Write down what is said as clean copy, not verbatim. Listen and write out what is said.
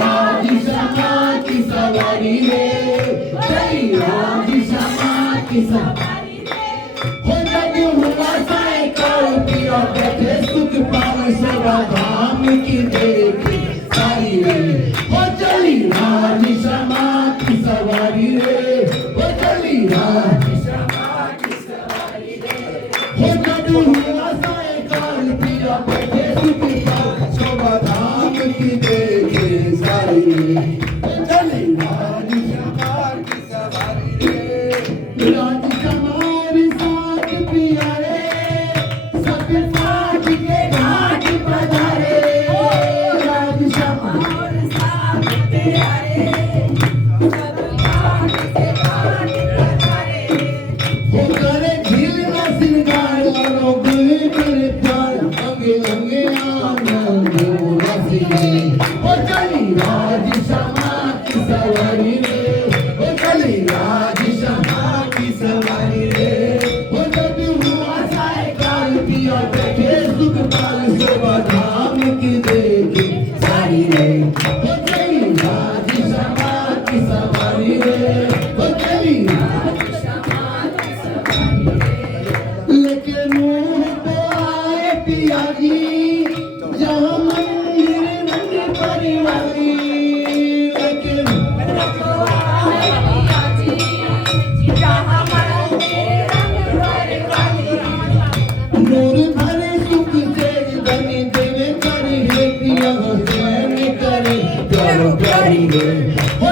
राज शमा की सवारी रे, चली राज शमा की सवारी रे। हो जग हुआ सायकाल पिया बैठे सुख पाल सेवा धाम की देखी सारी रे। हो चली राज शमा की सवारी रे, हो चली राज शमा की सवारी रे। हो जग हुआ सायकाल पिया बैठे सुख पाल सेवा धाम की देखी सारी रे। चली राज शमा की सवारी रे, राज शमा साथ पिया रे, सब साथ के घाट पधारे। राज शमा साथ पिया रे, सब साथ के घाट पधारे। हो करे झील का श्रृंगार और गुल करे प्यार, अंगे अंगे आनंद उदासी रे। हो चली राज शमा की सवारी रे, हो चली राज शमा की सवारी रे। हो जब हुआ सायकाल पिया बैठे सुख पाल सेवा धाम की देखी सारी रे। हो चली राज शमा की सवारी रे, हो चली राज शमा की सवारी रे। लेकिन मुंह पे आए पिया जी, जहाँ मंदिर नंद परिवारी। लेकिन नूर भरे सुख से धनी देवे करी हे पिया हुसैन करे प्यारो प्यारी रे। हो